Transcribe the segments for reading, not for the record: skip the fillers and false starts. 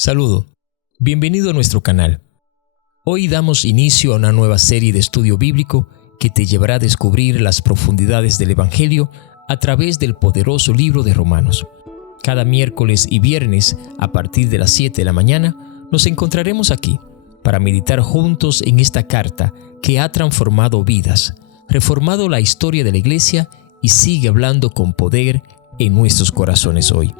Saludo, bienvenido a nuestro canal. Hoy damos inicio a una nueva serie de estudio bíblico que te llevará a descubrir las profundidades del Evangelio a través del poderoso libro de Romanos. Cada miércoles y viernes, a partir de las 7 de la mañana, nos encontraremos aquí para meditar juntos en esta carta que ha transformado vidas, reformado la historia de la Iglesia y sigue hablando con poder en nuestros corazones hoy.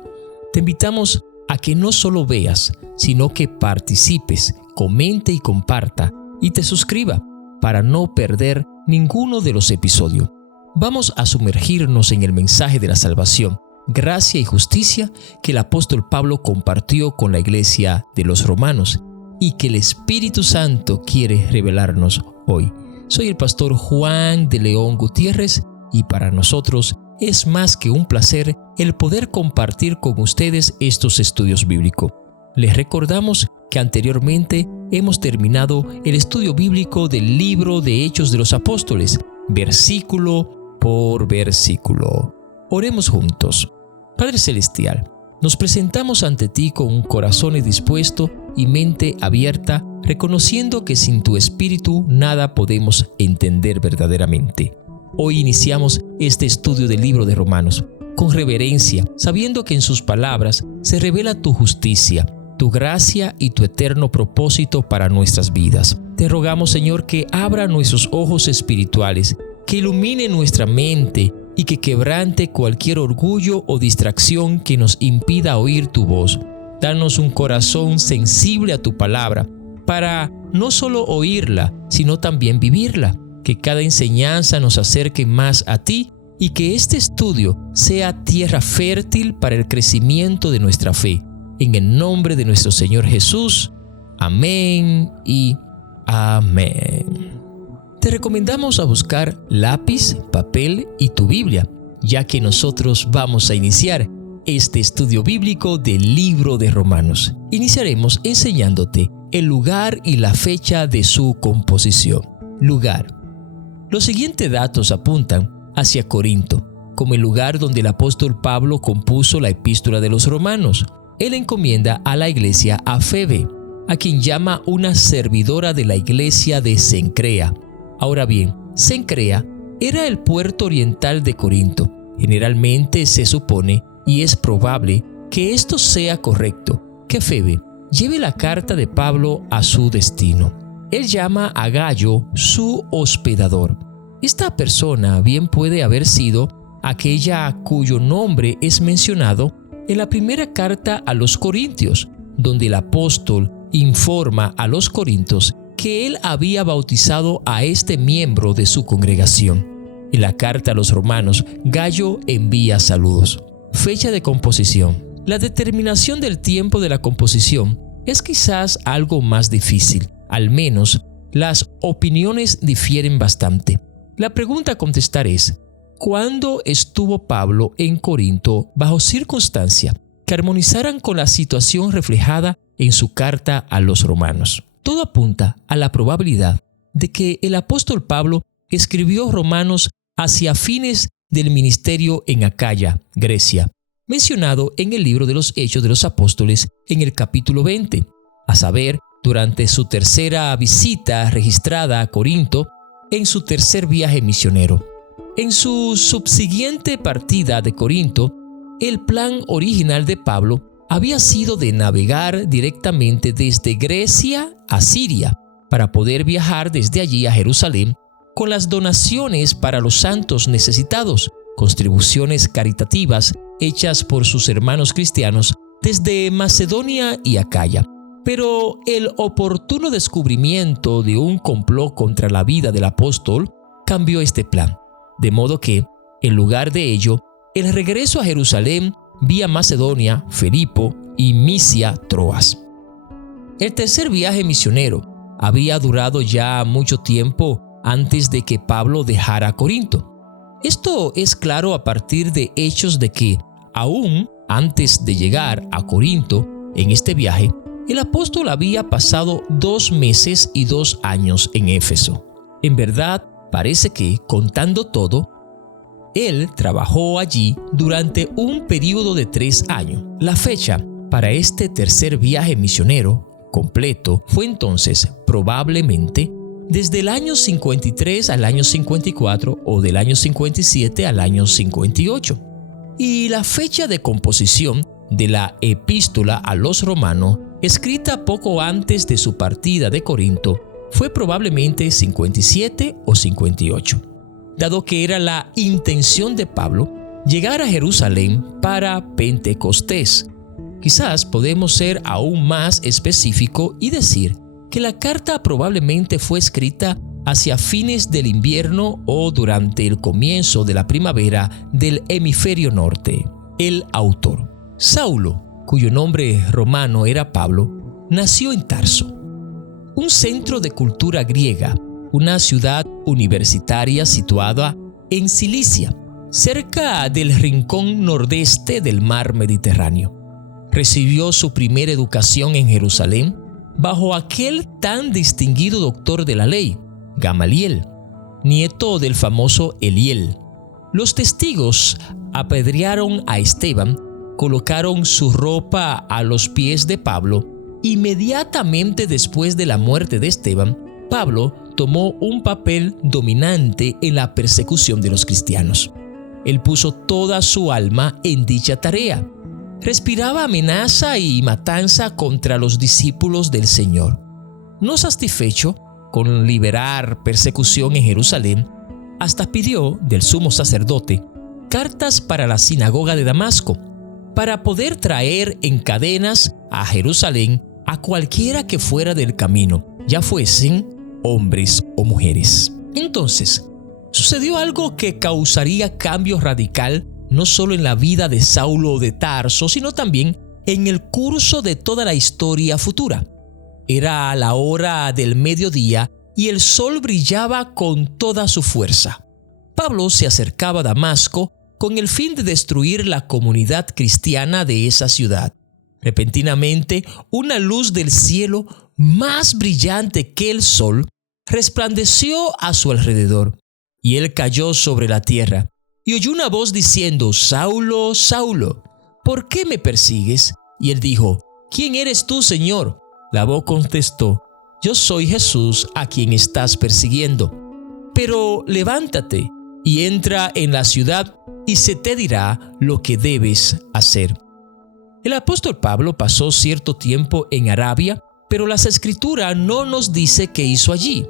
Te invitamos a que no solo veas, sino que participes, comente y comparta y te suscriba para no perder ninguno de los episodios. Vamos a sumergirnos en el mensaje de la salvación, gracia y justicia que el apóstol Pablo compartió con la iglesia de los romanos y que el Espíritu Santo quiere revelarnos hoy. Soy el pastor Juan de León Gutiérrez y para nosotros es más que un placer el poder compartir con ustedes estos estudios bíblicos. Les recordamos que anteriormente hemos terminado el estudio bíblico del libro de Hechos de los Apóstoles, versículo por versículo. Oremos juntos. Padre Celestial, nos presentamos ante ti con un corazón dispuesto y mente abierta, reconociendo que sin tu Espíritu nada podemos entender verdaderamente. Hoy iniciamos este estudio del libro de Romanos con reverencia, sabiendo que en sus palabras se revela tu justicia, tu gracia y tu eterno propósito para nuestras vidas. Te rogamos, Señor, que abra nuestros ojos espirituales, que ilumine nuestra mente y que quebrante cualquier orgullo o distracción que nos impida oír tu voz. Danos un corazón sensible a tu palabra para no solo oírla, sino también vivirla. Que cada enseñanza nos acerque más a ti y que este estudio sea tierra fértil para el crecimiento de nuestra fe. En el nombre de nuestro Señor Jesús. Amén y amén. Te recomendamos a buscar lápiz, papel y tu Biblia, ya que nosotros vamos a iniciar este estudio bíblico del libro de Romanos. Iniciaremos enseñándote el lugar y la fecha de su composición. Lugar. Los siguientes datos apuntan hacia Corinto, como el lugar donde el apóstol Pablo compuso la epístola de los Romanos. Él encomienda a la iglesia a Febe, a quien llama una servidora de la iglesia de Cencrea. Ahora bien, Cencrea era el puerto oriental de Corinto. Generalmente se supone, y es probable, que esto sea correcto, que Febe lleve la carta de Pablo a su destino. Él llama a Gayo su hospedador. Esta persona bien puede haber sido aquella cuyo nombre es mencionado en la primera carta a los Corintios, donde el apóstol informa a los corintios que él había bautizado a este miembro de su congregación. En la carta a los romanos, Gayo envía saludos. Fecha de composición. La determinación del tiempo de la composición es quizás algo más difícil. Al menos, las opiniones difieren bastante. La pregunta a contestar es, ¿cuándo estuvo Pablo en Corinto bajo circunstancias que armonizaran con la situación reflejada en su carta a los romanos? Todo apunta a la probabilidad de que el apóstol Pablo escribió Romanos hacia fines del ministerio en Acaya, Grecia, mencionado en el libro de los Hechos de los Apóstoles en el capítulo 20, a saber, durante su tercera visita registrada a Corinto en su tercer viaje misionero. En su subsiguiente partida de Corinto, el plan original de Pablo había sido de navegar directamente desde Grecia a Siria para poder viajar desde allí a Jerusalén con las donaciones para los santos necesitados, contribuciones caritativas hechas por sus hermanos cristianos desde Macedonia y Acaya. Pero el oportuno descubrimiento de un complot contra la vida del apóstol cambió este plan, de modo que, en lugar de ello, el regreso a Jerusalén vía Macedonia, Filipo y Misia, Troas. El tercer viaje misionero había durado ya mucho tiempo antes de que Pablo dejara Corinto. Esto es claro a partir de hechos de que, aún antes de llegar a Corinto, en este viaje, el apóstol había pasado 2 meses y 2 años en Éfeso. En verdad, parece que, contando todo, él trabajó allí durante un periodo de 3 años. La fecha para este tercer viaje misionero completo fue entonces probablemente desde el año 53 al año 54 o del año 57 al año 58. Y la fecha de composición de la epístola a los romanos, escrita poco antes de su partida de Corinto, fue probablemente 57 o 58, dado que era la intención de Pablo llegar a Jerusalén para Pentecostés. Quizás podemos ser aún más específico y decir que la carta probablemente fue escrita hacia fines del invierno o durante el comienzo de la primavera del hemisferio norte. El autor, Saulo, cuyo nombre romano era Pablo, nació en Tarso, un centro de cultura griega, una ciudad universitaria situada en Cilicia, cerca del rincón nordeste del mar Mediterráneo. Recibió su primera educación en Jerusalén bajo aquel tan distinguido doctor de la ley, Gamaliel, nieto del famoso Eliel. Los testigos apedrearon a Esteban, colocaron su ropa a los pies de Pablo. Inmediatamente después de la muerte de Esteban, Pablo tomó un papel dominante en la persecución de los cristianos. Él puso toda su alma en dicha tarea. Respiraba amenaza y matanza contra los discípulos del Señor. No satisfecho con liberar persecución en Jerusalén, hasta pidió del sumo sacerdote cartas para la sinagoga de Damasco, para poder traer en cadenas a Jerusalén a cualquiera que fuera del camino, ya fuesen hombres o mujeres. Entonces, sucedió algo que causaría cambio radical no solo en la vida de Saulo de Tarso, sino también en el curso de toda la historia futura. Era a la hora del mediodía y el sol brillaba con toda su fuerza. Pablo se acercaba a Damasco con el fin de destruir la comunidad cristiana de esa ciudad. Repentinamente, una luz del cielo más brillante que el sol resplandeció a su alrededor, y él cayó sobre la tierra, y oyó una voz diciendo: Saulo, Saulo, ¿por qué me persigues? Y él dijo: ¿Quién eres tú, Señor? La voz contestó: Yo soy Jesús a quien estás persiguiendo. Pero levántate y entra en la ciudad, y se te dirá lo que debes hacer. El apóstol Pablo pasó cierto tiempo en Arabia, pero las Escrituras no nos dice qué hizo allí.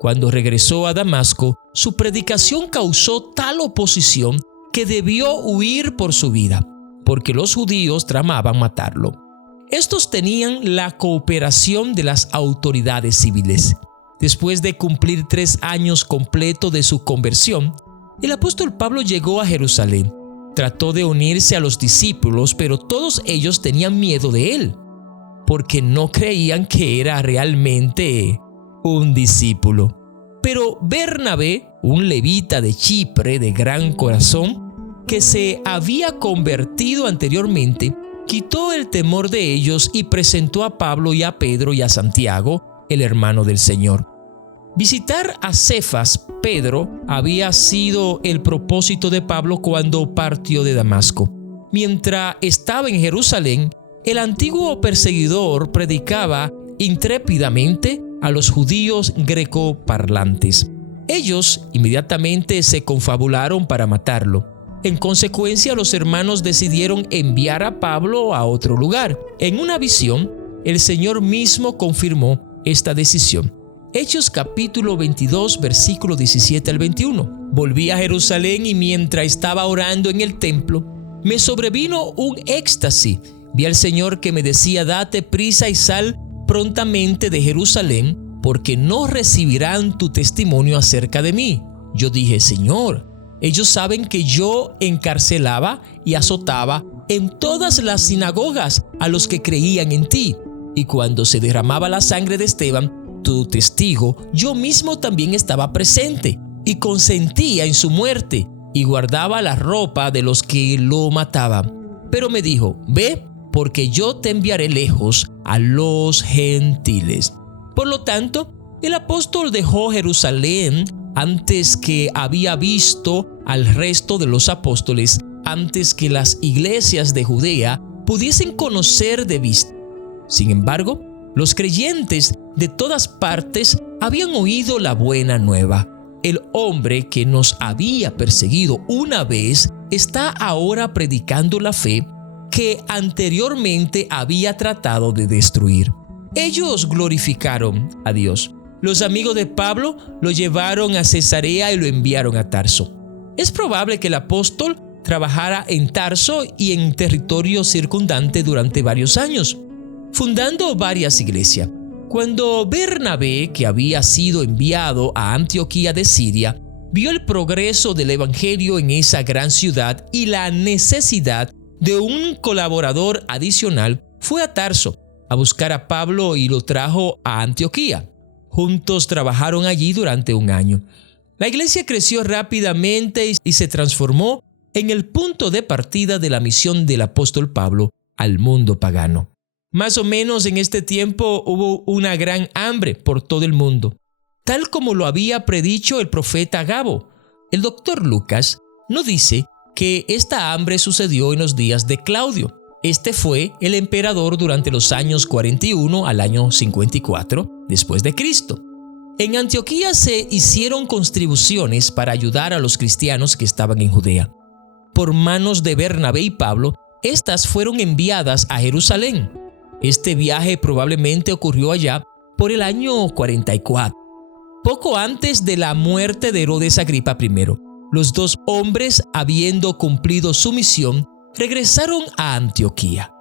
Cuando regresó a Damasco, su predicación causó tal oposición que debió huir por su vida, porque los judíos tramaban matarlo. Estos tenían la cooperación de las autoridades civiles. Después de cumplir 3 años completos de su conversión, el apóstol Pablo llegó a Jerusalén. Trató de unirse a los discípulos, pero todos ellos tenían miedo de él, porque no creían que era realmente un discípulo. Pero Bernabé, un levita de Chipre de gran corazón, que se había convertido anteriormente, quitó el temor de ellos y presentó a Pablo y a Pedro y a Santiago, el hermano del Señor. Visitar a Cefas, Pedro, había sido el propósito de Pablo cuando partió de Damasco. Mientras estaba en Jerusalén, el antiguo perseguidor predicaba intrépidamente a los judíos grecoparlantes. Ellos inmediatamente se confabularon para matarlo. En consecuencia, los hermanos decidieron enviar a Pablo a otro lugar. En una visión, el Señor mismo confirmó esta decisión. Hechos capítulo 22, versículo 17 al 21. Volví a Jerusalén y mientras estaba orando en el templo, me sobrevino un éxtasis. Vi al Señor que me decía: date prisa y sal prontamente de Jerusalén, porque no recibirán tu testimonio acerca de mí. Yo dije: Señor, ellos saben que yo encarcelaba y azotaba en todas las sinagogas a los que creían en ti. Y cuando se derramaba la sangre de Esteban, tu testigo, yo mismo también estaba presente y consentía en su muerte y guardaba la ropa de los que lo mataban. Pero me dijo: ve, porque yo te enviaré lejos a los gentiles. Por lo tanto, el apóstol dejó Jerusalén antes que había visto al resto de los apóstoles, antes que las iglesias de Judea pudiesen conocer de vista. Sin embargo, los creyentes de todas partes habían oído la buena nueva. El hombre que nos había perseguido una vez está ahora predicando la fe que anteriormente había tratado de destruir. Ellos glorificaron a Dios. Los amigos de Pablo lo llevaron a Cesarea y lo enviaron a Tarso. Es probable que el apóstol trabajara en Tarso y en territorio circundante durante varios años, fundando varias iglesias. Cuando Bernabé, que había sido enviado a Antioquía de Siria, vio el progreso del evangelio en esa gran ciudad y la necesidad de un colaborador adicional, fue a Tarso a buscar a Pablo y lo trajo a Antioquía. Juntos trabajaron allí durante un año. La iglesia creció rápidamente y se transformó en el punto de partida de la misión del apóstol Pablo al mundo pagano. Más o menos en este tiempo hubo una gran hambre por todo el mundo, tal como lo había predicho el profeta Agabo. El doctor Lucas nos dice que esta hambre sucedió en los días de Claudio. Este fue el emperador durante los años 41 al año 54 después de Cristo. En Antioquía se hicieron contribuciones para ayudar a los cristianos que estaban en Judea. Por manos de Bernabé y Pablo, estas fueron enviadas a Jerusalén. Este viaje probablemente ocurrió allá por el año 44, poco antes de la muerte de Herodes Agripa I. Los dos hombres, habiendo cumplido su misión, regresaron a Antioquía.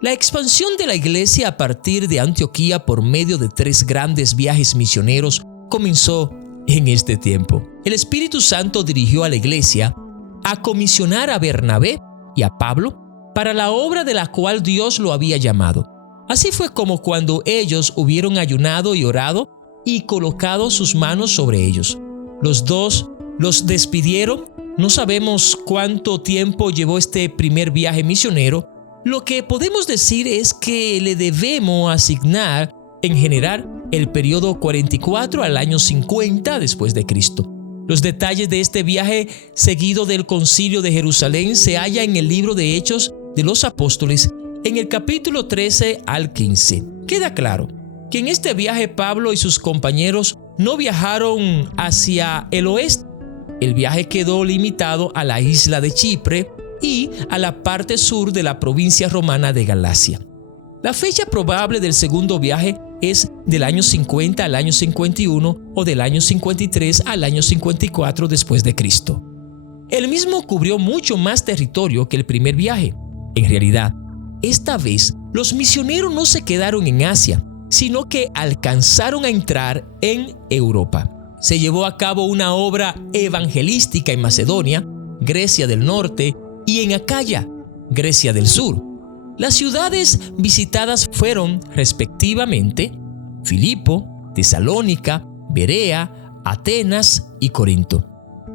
La expansión de la iglesia a partir de Antioquía por medio de 3 grandes viajes misioneros comenzó en este tiempo. El Espíritu Santo dirigió a la iglesia a comisionar a Bernabé y a Pablo para la obra de la cual Dios lo había llamado. Así fue como cuando ellos hubieron ayunado y orado y colocado sus manos sobre ellos. Los dos los despidieron. No sabemos cuánto tiempo llevó este primer viaje misionero. Lo que podemos decir es que le debemos asignar en general el periodo 44 al año 50 después de Cristo. Los detalles de este viaje seguido del Concilio de Jerusalén se halla en el libro de Hechos de los Apóstoles en el capítulo 13 al 15. Queda claro que en este viaje Pablo y sus compañeros no viajaron hacia el oeste. El viaje quedó limitado a la isla de Chipre y a la parte sur de la provincia romana de Galacia. La fecha probable del segundo viaje es del año 50 al año 51 o del año 53 al año 54 después de Cristo. El mismo cubrió mucho más territorio que el primer viaje. En realidad, esta vez los misioneros no se quedaron en Asia, sino que alcanzaron a entrar en Europa. Se llevó a cabo una obra evangelística en Macedonia, Grecia del Norte, y en Acaya, Grecia del Sur. Las ciudades visitadas fueron, respectivamente, Filipo, Tesalónica, Berea, Atenas y Corinto.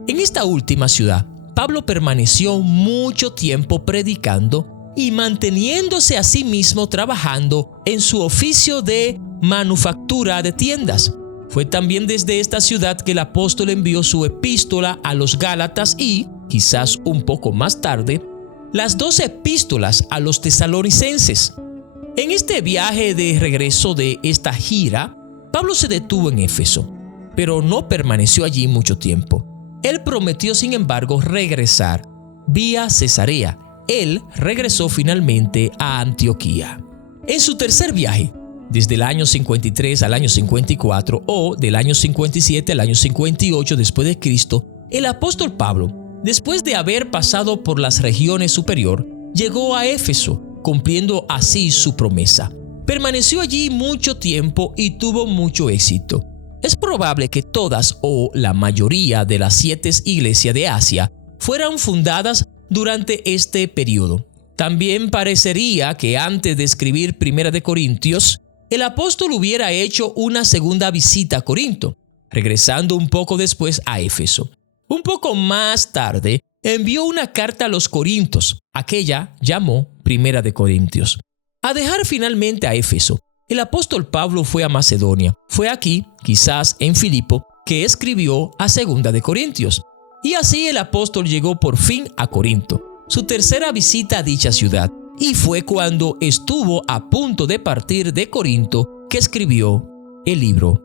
En esta última ciudad, Pablo permaneció mucho tiempo predicando y manteniéndose a sí mismo trabajando en su oficio de manufactura de tiendas. Fue también desde esta ciudad que el apóstol envió su epístola a los Gálatas y, quizás un poco más tarde, las 2 epístolas a los tesalonicenses. En este viaje de regreso de esta gira, Pablo se detuvo en Éfeso, pero no permaneció allí mucho tiempo. Él prometió, sin embargo, regresar vía Cesarea. Él regresó finalmente a Antioquía. En su tercer viaje, desde el año 53 al año 54 o del año 57 al año 58 después de Cristo, el apóstol Pablo, después de haber pasado por las regiones superior, llegó a Éfeso, cumpliendo así su promesa. Permaneció allí mucho tiempo y tuvo mucho éxito. Es probable que todas o la mayoría de las 7 iglesias de Asia fueran fundadas durante este periodo. También parecería que antes de escribir Primera de Corintios, el apóstol hubiera hecho una segunda visita a Corinto, regresando un poco después a Éfeso. Un poco más tarde, envió una carta a los Corintios. Aquella llamó Primera de Corintios. A dejar finalmente a Éfeso, el apóstol Pablo fue a Macedonia. Fue aquí, quizás en Filipo, que escribió a Segunda de Corintios. Y así el apóstol llegó por fin a Corinto, su tercera visita a dicha ciudad. y fue cuando estuvo a punto de partir de Corinto que escribió el libro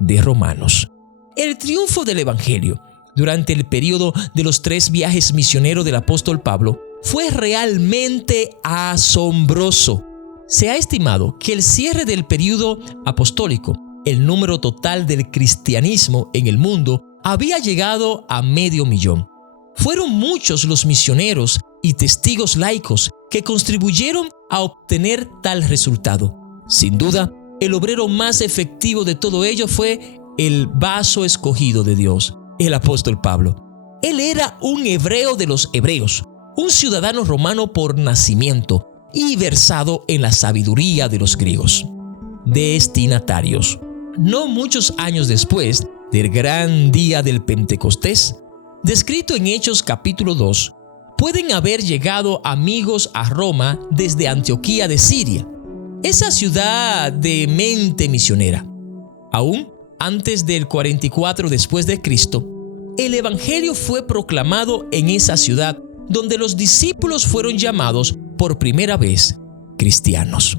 de Romanos. El triunfo del Evangelio durante el periodo de los 3 viajes misioneros del apóstol Pablo fue realmente asombroso. Se ha estimado que al cierre del periodo apostólico, el número total del cristianismo en el mundo había llegado a 500,000. Fueron muchos los misioneros y testigos laicos que contribuyeron a obtener tal resultado. Sin duda, el obrero más efectivo de todo ello fue el vaso escogido de Dios, el apóstol Pablo. Él era un hebreo de los hebreos, un ciudadano romano por nacimiento y versado en la sabiduría de los griegos. Destinatarios. No muchos años después del gran día del Pentecostés, descrito en Hechos capítulo 2, pueden haber llegado amigos a Roma desde Antioquía de Siria, esa ciudad de mente misionera. Aún antes del 44 después de Cristo, el Evangelio fue proclamado en esa ciudad donde los discípulos fueron llamados por primera vez cristianos.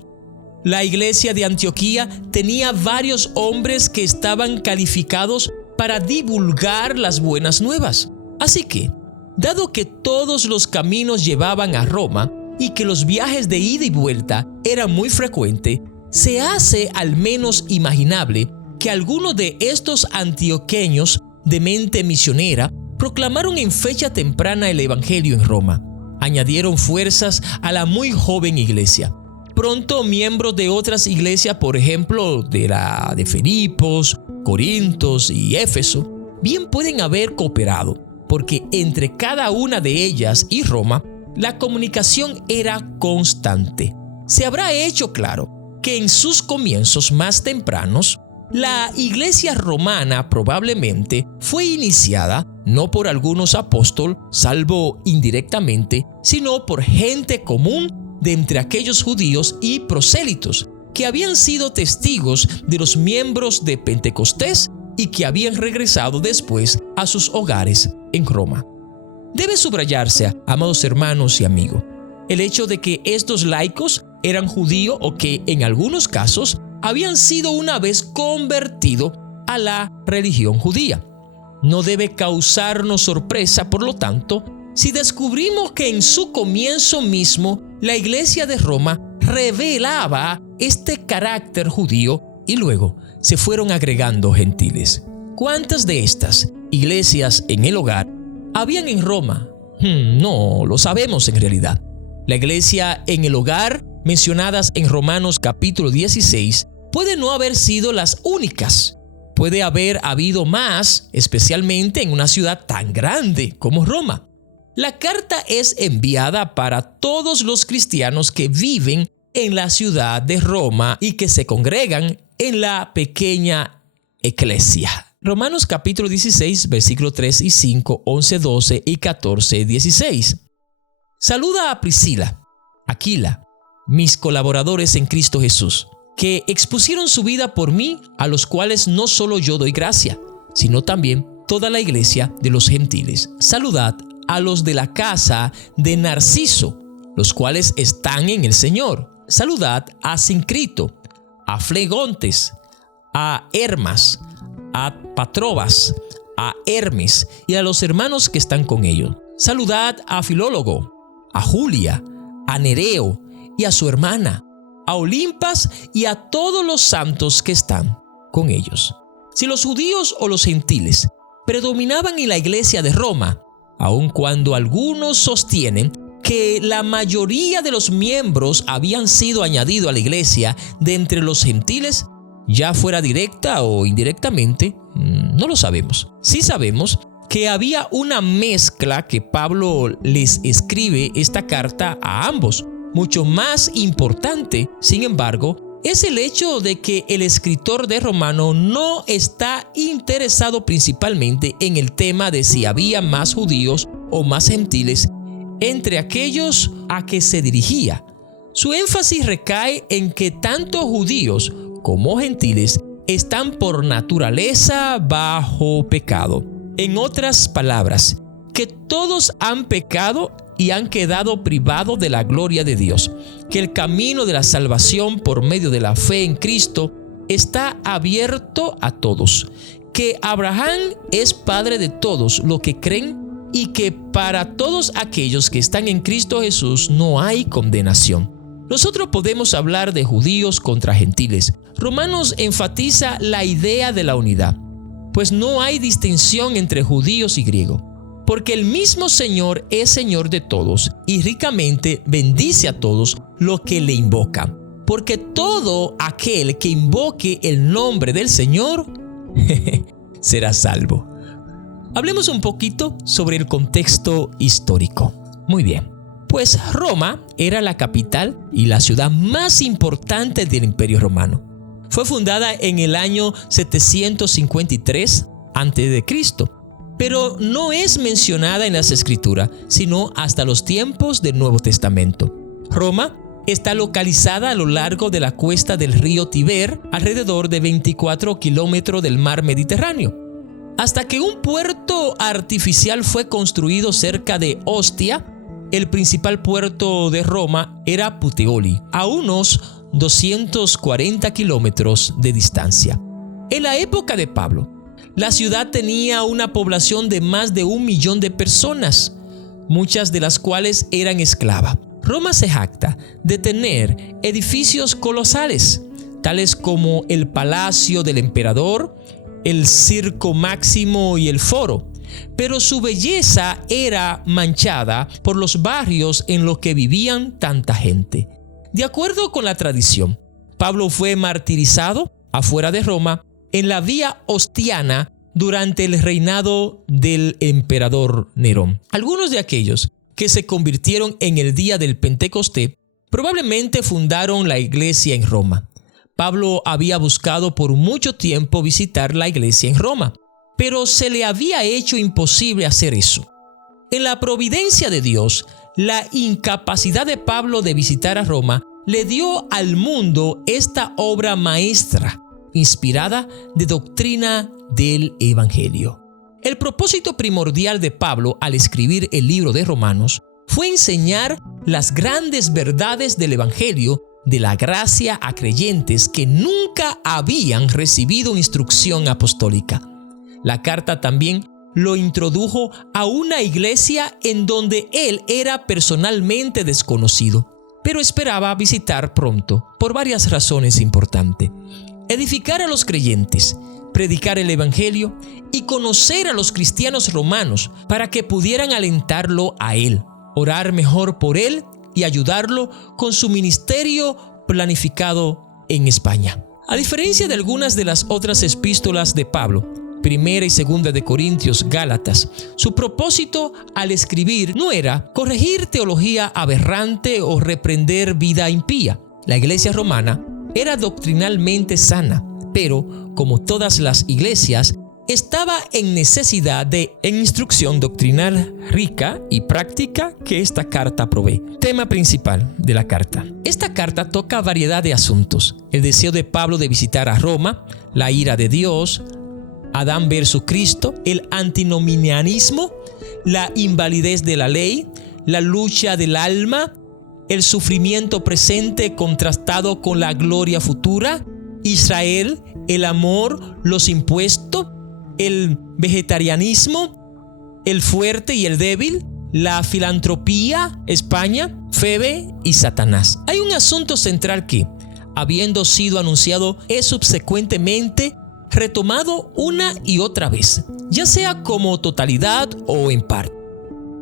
La iglesia de Antioquía tenía varios hombres que estaban calificados para divulgar las buenas nuevas. Así que, dado que todos los caminos llevaban a Roma y que los viajes de ida y vuelta eran muy frecuentes, se hace al menos imaginable que algunos de estos antioqueños de mente misionera proclamaron en fecha temprana el Evangelio en Roma. Añadieron fuerzas a la muy joven iglesia. Pronto miembros de otras iglesias, por ejemplo, de Filipos, Corintos y Éfeso, bien pueden haber cooperado, porque entre cada una de ellas y Roma, la comunicación era constante. Se habrá hecho claro que en sus comienzos más tempranos, la iglesia romana probablemente fue iniciada no por algunos apóstoles, salvo indirectamente, sino por gente común de entre aquellos judíos y prosélitos que habían sido testigos de los miembros de Pentecostés y que habían regresado después a sus hogares en Roma. Debe subrayarse, amados hermanos y amigos, el hecho de que estos laicos eran judíos o que en algunos casos habían sido una vez convertidos a la religión judía. No debe causarnos sorpresa, por lo tanto, si descubrimos que en su comienzo mismo la iglesia de Roma revelaba este carácter judío y luego se fueron agregando gentiles. ¿Cuántas de estas iglesias en el hogar habían en Roma? No lo sabemos en realidad. La iglesia en el hogar mencionadas en Romanos capítulo 16 puede no haber sido las únicas. Puede haber habido más, especialmente en una ciudad tan grande como Roma. La carta es enviada para todos los cristianos que viven en la ciudad de Roma y que se congregan en la pequeña iglesia. Romanos capítulo 16, versículos 3 y 5, 11, 12 y 14, 16. Saluda a Priscila, Aquila, mis colaboradores en Cristo Jesús, que expusieron su vida por mí, a los cuales no solo yo doy gracia, sino también toda la iglesia de los gentiles. Saludad a los de la casa de Narciso, los cuales están en el Señor. Saludad a Sincrito, a Flegontes, a Hermas, a Patrobas, a Hermes y a los hermanos que están con ellos. Saludad a Filólogo, a Julia, a Nereo y a su hermana, a Olimpas y a todos los santos que están con ellos. Si los judíos o los gentiles predominaban en la iglesia de Roma, aun cuando algunos sostienen que la mayoría de los miembros habían sido añadidos a la iglesia de entre los gentiles, ya fuera directa o indirectamente, no lo sabemos. Sí sabemos que había una mezcla que Pablo les escribe esta carta a ambos. Mucho más importante, sin embargo, es el hecho de que el escritor de Romanos no está interesado principalmente en el tema de si había más judíos o más gentiles entre aquellos a que se dirigía. Su énfasis recae en que tanto judíos como gentiles están por naturaleza bajo pecado. En otras palabras, que todos han pecado y han quedado privados de la gloria de Dios, que el camino de la salvación por medio de la fe en Cristo está abierto a todos, que Abraham es padre de todos los que creen y que para todos aquellos que están en Cristo Jesús no hay condenación. Nosotros podemos hablar de judíos contra gentiles. Romanos enfatiza la idea de la unidad, pues no hay distinción entre judíos y griegos, porque el mismo Señor es Señor de todos y ricamente bendice a todos los que le invocan, porque todo aquel que invoque el nombre del Señor será salvo. Hablemos un poquito sobre el contexto histórico. Muy bien. Pues Roma era la capital y la ciudad más importante del Imperio Romano. Fue fundada en el año 753 a.C., pero no es mencionada en las Escrituras, sino hasta los tiempos del Nuevo Testamento. Roma está localizada a lo largo de la cuesta del río Tíber, alrededor de 24 kilómetros del mar Mediterráneo, hasta que un puerto artificial fue construido cerca de Ostia. El principal puerto de Roma era Puteoli, a unos 240 kilómetros de distancia. En la época de Pablo, la ciudad tenía una población de más de 1 millón de personas, muchas de las cuales eran esclavas. Roma se jacta de tener edificios colosales, tales como el Palacio del Emperador, el Circo Máximo y el Foro, pero su belleza era manchada por los barrios en los que vivían tanta gente. De acuerdo con la tradición, Pablo fue martirizado afuera de Roma en la Vía Ostiana durante el reinado del emperador Nerón. Algunos de aquellos que se convirtieron en el día del Pentecostés probablemente fundaron la iglesia en Roma. Pablo había buscado por mucho tiempo visitar la iglesia en Roma, pero se le había hecho imposible hacer eso. En la providencia de Dios, la incapacidad de Pablo de visitar a Roma le dio al mundo esta obra maestra, inspirada de doctrina del Evangelio. El propósito primordial de Pablo al escribir el libro de Romanos fue enseñar las grandes verdades del Evangelio de la gracia a creyentes que nunca habían recibido instrucción apostólica. La carta también lo introdujo a una iglesia en donde él era personalmente desconocido, pero esperaba visitar pronto por varias razones importantes: edificar a los creyentes, predicar el evangelio y conocer a los cristianos romanos para que pudieran alentarlo a él, orar mejor por él y ayudarlo con su ministerio planificado en España. A diferencia de algunas de las otras epístolas de Pablo, Primera y Segunda de Corintios, Gálatas, su propósito al escribir no era corregir teología aberrante o reprender vida impía. La iglesia romana era doctrinalmente sana, pero como todas las iglesias, estaba en necesidad de instrucción doctrinal rica y práctica que esta carta provee. Tema principal de la carta. Esta carta toca variedad de asuntos: el deseo de Pablo de visitar a Roma, la ira de Dios, Adán versus Cristo, el antinomianismo, la invalidez de la ley, la lucha del alma, el sufrimiento presente contrastado con la gloria futura, Israel, el amor, los impuestos, el vegetarianismo, el fuerte y el débil, la filantropía, España, Febe y Satanás. Hay un asunto central que, habiendo sido anunciado, es subsecuentemente retomado una y otra vez, ya sea como totalidad o en parte.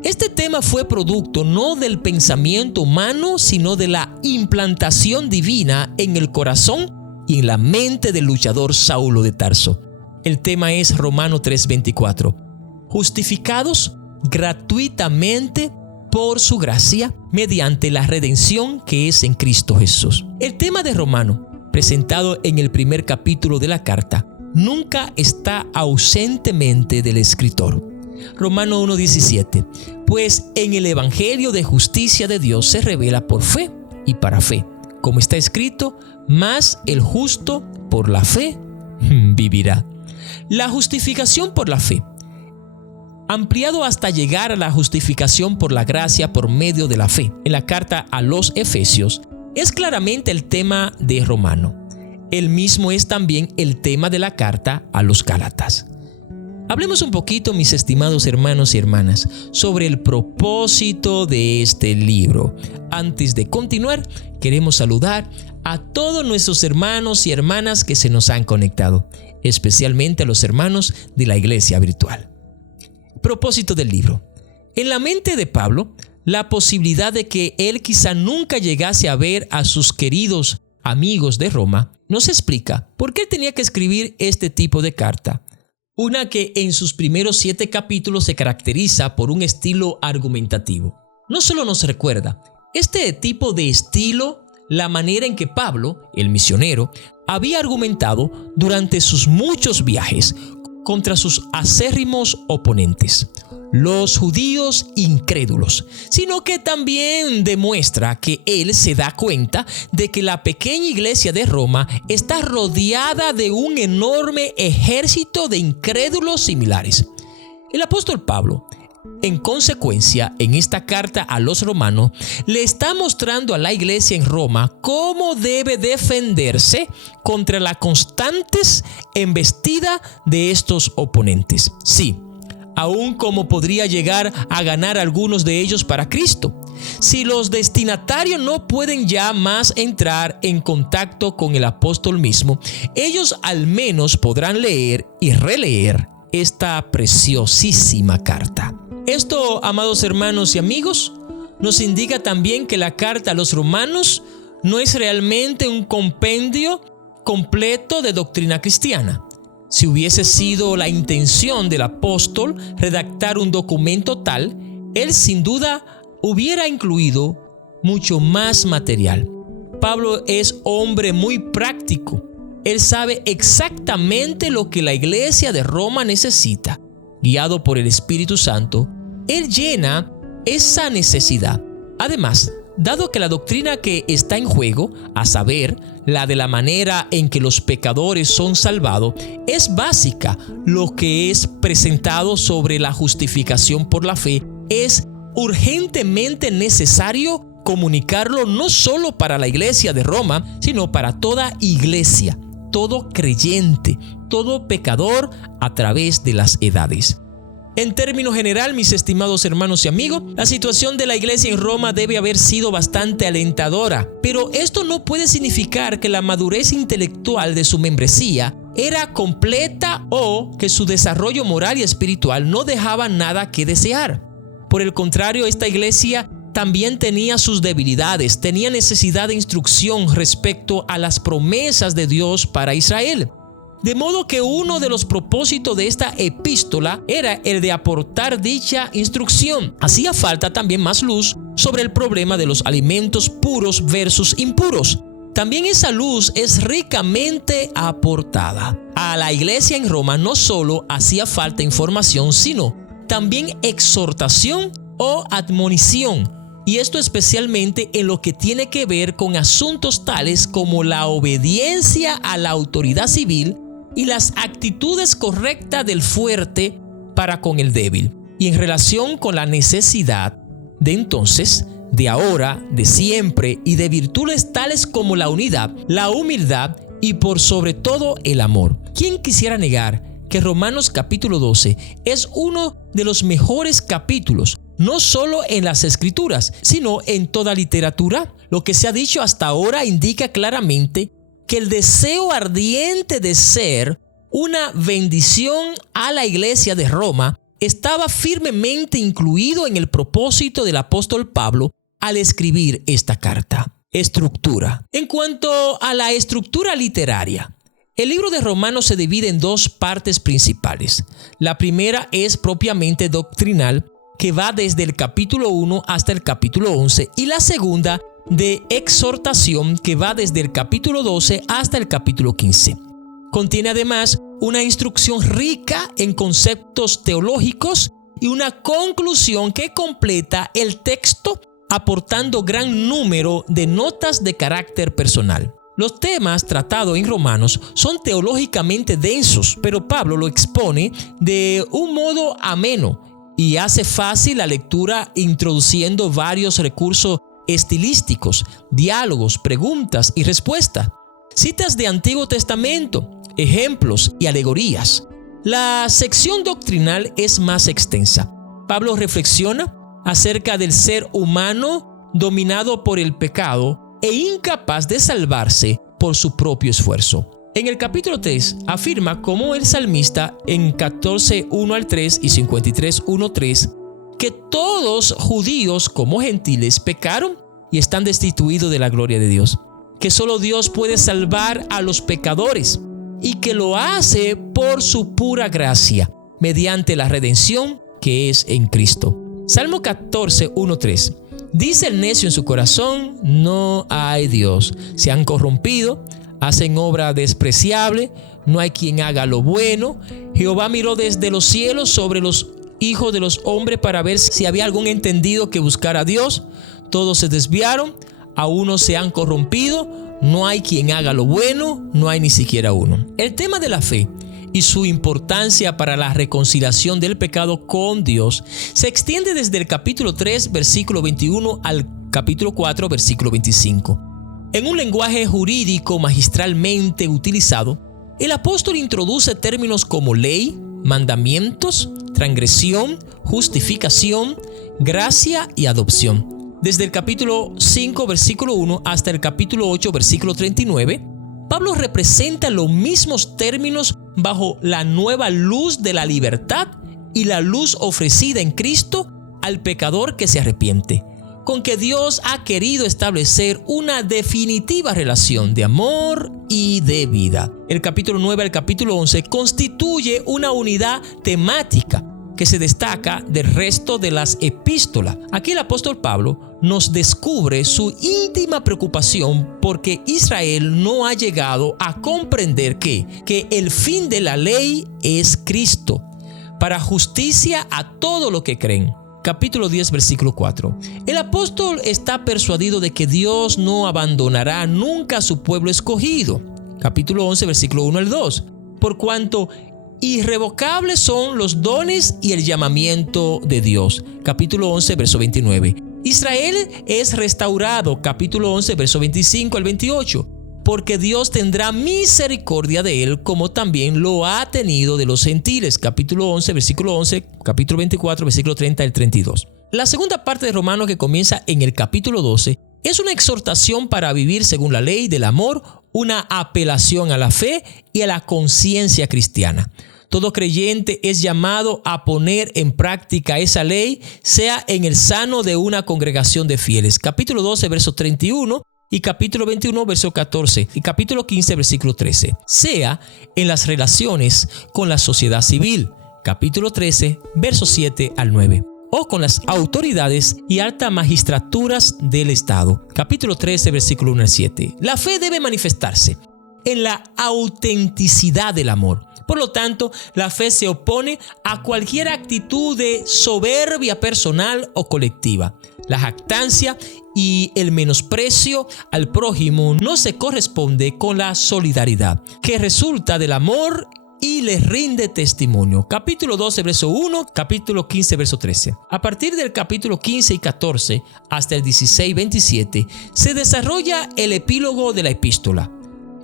Este tema fue producto no del pensamiento humano, sino de la implantación divina en el corazón y en la mente del luchador Saulo de Tarso. El tema es Romanos 3:24. Justificados gratuitamente por su gracia mediante la redención que es en Cristo Jesús. El tema de Romano, presentado en el primer capítulo de la carta, nunca está ausentemente del escritor. Romano 1:17. Pues en el evangelio de justicia de Dios se revela por fe y para fe, como está escrito: mas el justo por la fe vivirá. La justificación por la fe ampliado hasta llegar a la justificación por la gracia por medio de la fe. En la carta a los Efesios es claramente el tema de Romano. El mismo es también el tema de la carta a los Gálatas. Hablemos un poquito, mis estimados hermanos y hermanas, sobre el propósito de este libro. Antes de continuar, queremos saludar a todos nuestros hermanos y hermanas que se nos han conectado, especialmente a los hermanos de la iglesia virtual. Propósito del libro. En la mente de Pablo, la posibilidad de que él quizá nunca llegase a ver a sus queridos amigos de Roma nos explica por qué tenía que escribir este tipo de carta. Una que en sus primeros 7 capítulos se caracteriza por un estilo argumentativo. No solo nos recuerda este tipo de estilo, la manera en que Pablo, el misionero, había argumentado durante sus muchos viajes contra sus acérrimos oponentes, los judíos incrédulos, sino que también demuestra que él se da cuenta de que la pequeña iglesia de Roma está rodeada de un enorme ejército de incrédulos similares. El apóstol Pablo, en consecuencia, en esta carta a los romanos, le está mostrando a la iglesia en Roma cómo debe defenderse contra la constante embestida de estos oponentes. Sí, aun como podría llegar a ganar algunos de ellos para Cristo. Si los destinatarios no pueden ya más entrar en contacto con el apóstol mismo, ellos al menos podrán leer y releer esta preciosísima carta. Esto, amados hermanos y amigos, nos indica también que la carta a los romanos no es realmente un compendio completo de doctrina cristiana. Si hubiese sido la intención del apóstol redactar un documento tal, él sin duda hubiera incluido mucho más material. Pablo es hombre muy práctico. Él sabe exactamente lo que la iglesia de Roma necesita. Guiado por el Espíritu Santo, él llena esa necesidad. Además, dado que la doctrina que está en juego, a saber, la de la manera en que los pecadores son salvados, es básica, lo que es presentado sobre la justificación por la fe es urgentemente necesario comunicarlo no solo para la iglesia de Roma, sino para toda iglesia, todo creyente, todo pecador a través de las edades. En términos general, mis estimados hermanos y amigos, la situación de la iglesia en Roma debe haber sido bastante alentadora, pero esto no puede significar que la madurez intelectual de su membresía era completa o que su desarrollo moral y espiritual no dejaba nada que desear. Por el contrario, esta iglesia también tenía sus debilidades, tenía necesidad de instrucción respecto a las promesas de Dios para Israel. De modo que uno de los propósitos de esta epístola era el de aportar dicha instrucción. Hacía falta también más luz sobre el problema de los alimentos puros versus impuros. También esa luz es ricamente aportada. A la iglesia en Roma no solo hacía falta información, sino también exhortación o admonición. Y esto especialmente en lo que tiene que ver con asuntos tales como la obediencia a la autoridad civil y las actitudes correctas del fuerte para con el débil. Y en relación con la necesidad de entonces, de ahora, de siempre y de virtudes tales como la unidad, la humildad y por sobre todo el amor. ¿Quién quisiera negar que Romanos capítulo 12 es uno de los mejores capítulos, no solo en las Escrituras, sino en toda literatura? Lo que se ha dicho hasta ahora indica claramente que el deseo ardiente de ser una bendición a la iglesia de Roma estaba firmemente incluido en el propósito del apóstol Pablo al escribir esta carta. Estructura. En cuanto a la estructura literaria, el libro de Romanos se divide en 2 partes principales. La primera es propiamente doctrinal, que va desde el capítulo 1 hasta el capítulo 11, y la segunda de exhortación, que va desde el capítulo 12 hasta el capítulo 15. Contiene además una instrucción rica en conceptos teológicos y una conclusión que completa el texto, aportando gran número de notas de carácter personal. Los temas tratados en Romanos son teológicamente densos, pero Pablo lo expone de un modo ameno y hace fácil la lectura introduciendo varios recursos estilísticos, diálogos, preguntas y respuestas, citas de Antiguo Testamento, ejemplos y alegorías. La sección doctrinal es más extensa. Pablo reflexiona acerca del ser humano dominado por el pecado e incapaz de salvarse por su propio esfuerzo. En el capítulo 3 afirma como el salmista en 14:1 al 3 y 53:1-3 que todos judíos como gentiles pecaron y están destituidos de la gloria de Dios, que solo Dios puede salvar a los pecadores y que lo hace por su pura gracia mediante la redención que es en Cristo. Salmo 14:1-3. Dice el necio en su corazón: no hay Dios. Se han corrompido, hacen obra despreciable, no hay quien haga lo bueno. Jehová miró desde los cielos sobre los hijos de los hombres para ver si había algún entendido que buscara a Dios. Todos se desviaron, a unos se han corrompido, no hay quien haga lo bueno, no hay ni siquiera uno. El tema de la fe y su importancia para la reconciliación del pecado con Dios se extiende desde el capítulo 3, versículo 21 al capítulo 4, versículo 25. En un lenguaje jurídico magistralmente utilizado, el apóstol introduce términos como ley, mandamientos, transgresión, justificación, gracia y adopción. Desde el capítulo 5, versículo 1 hasta el capítulo 8, versículo 39, Pablo representa los mismos términos bajo la nueva luz de la libertad y la luz ofrecida en Cristo al pecador que se arrepiente, con que Dios ha querido establecer una definitiva relación de amor y de vida. El capítulo 9 al capítulo 11 constituye una unidad temática que se destaca del resto de las epístolas. Aquí el apóstol Pablo nos descubre su íntima preocupación porque Israel no ha llegado a comprender que el fin de la ley es Cristo, para justicia a todo lo que creen. Capítulo 10, versículo 4. El apóstol está persuadido de que Dios no abandonará nunca a su pueblo escogido. Capítulo 11, versículo 1 al 2. Por cuanto irrevocables son los dones y el llamamiento de Dios. Capítulo 11, verso 29. Israel es restaurado. Capítulo 11, verso 25 al 28. Porque Dios tendrá misericordia de él, como también lo ha tenido de los gentiles. Capítulo 11, versículo 11, capítulo 24, versículo 30 al 32. La segunda parte de Romanos, que comienza en el capítulo 12, es una exhortación para vivir según la ley del amor, una apelación a la fe y a la conciencia cristiana. Todo creyente es llamado a poner en práctica esa ley, sea en el seno de una congregación de fieles. Capítulo 12, verso 31 y capítulo 21, verso 14 y capítulo 15, versículo 13. Sea en las relaciones con la sociedad civil. Capítulo 13, verso 7 al 9. O con las autoridades y altas magistraturas del Estado. Capítulo 13, versículo 1 al 7. La fe debe manifestarse en la autenticidad del amor. Por lo tanto, la fe se opone a cualquier actitud de soberbia personal o colectiva. La jactancia y el menosprecio al prójimo no se corresponde con la solidaridad que resulta del amor y les rinde testimonio. Capítulo 12, verso 1, capítulo 15, verso 13. A partir del capítulo 15 y 14 hasta el 16 y 27 se desarrolla el epílogo de la epístola,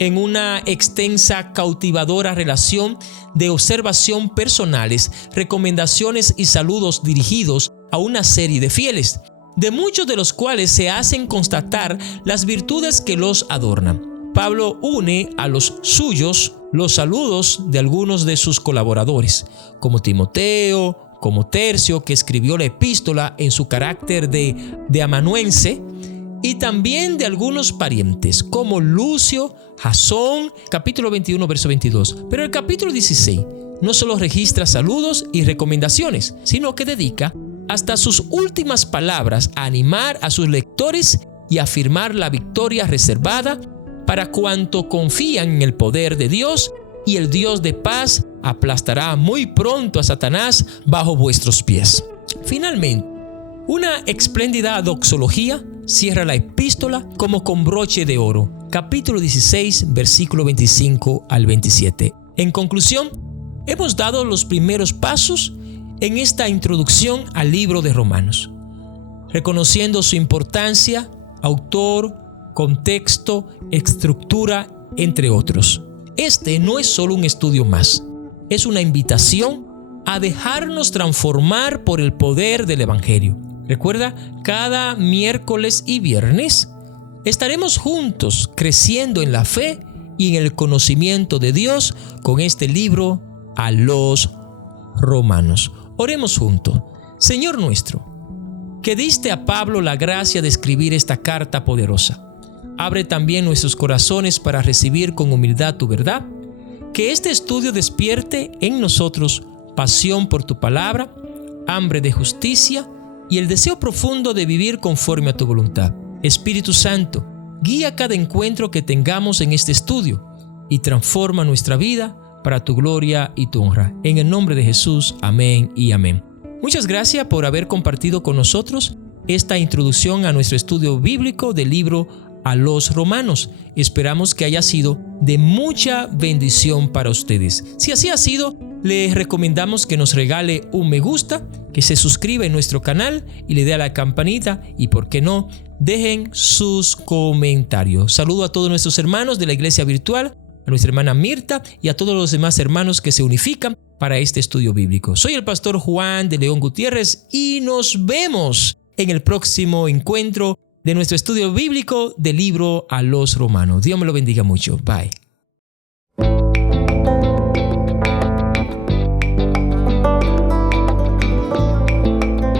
en una extensa, cautivadora relación de observación personales, recomendaciones y saludos dirigidos a una serie de fieles, de muchos de los cuales se hacen constatar las virtudes que los adornan. Pablo une a los suyos los saludos de algunos de sus colaboradores, como Timoteo, como Tercio, que escribió la epístola en su carácter de amanuense, y también de algunos parientes, como Lucio, Jasón, capítulo 21, verso 22. Pero el capítulo 16 no solo registra saludos y recomendaciones, sino que dedica hasta sus últimas palabras a animar a sus lectores y afirmar la victoria reservada para cuanto confían en el poder de Dios, y el Dios de paz aplastará muy pronto a Satanás bajo vuestros pies. Finalmente, una espléndida doxología cierra la epístola como con broche de oro. Capítulo 16, versículo 25 al 27. En conclusión, hemos dado los primeros pasos en esta introducción al libro de Romanos, reconociendo su importancia, autor, contexto, estructura, entre otros. Este no es solo un estudio más, es una invitación a dejarnos transformar por el poder del Evangelio. Recuerda, cada miércoles y viernes estaremos juntos creciendo en la fe y en el conocimiento de Dios con este libro a los Romanos. Oremos juntos. Señor nuestro, que diste a Pablo la gracia de escribir esta carta poderosa, abre también nuestros corazones para recibir con humildad tu verdad. Que este estudio despierte en nosotros pasión por tu palabra, hambre de justicia y el deseo profundo de vivir conforme a tu voluntad. Espíritu Santo, guía cada encuentro que tengamos en este estudio y transforma nuestra vida para tu gloria y tu honra. En el nombre de Jesús, amén y amén. Muchas gracias por haber compartido con nosotros esta introducción a nuestro estudio bíblico del libro a los Romanos. Esperamos que haya sido de mucha bendición para ustedes. Si así ha sido, les recomendamos que nos regale un me gusta, que se suscriba en nuestro canal y le dé a la campanita y, por qué no, dejen sus comentarios. Saludo a todos nuestros hermanos de la iglesia virtual, a nuestra hermana Mirta y a todos los demás hermanos que se unifican para este estudio bíblico. Soy el pastor Juan de León Gutiérrez y nos vemos en el próximo encuentro de nuestro estudio bíblico del libro a los Romanos. Dios me lo bendiga mucho. Bye.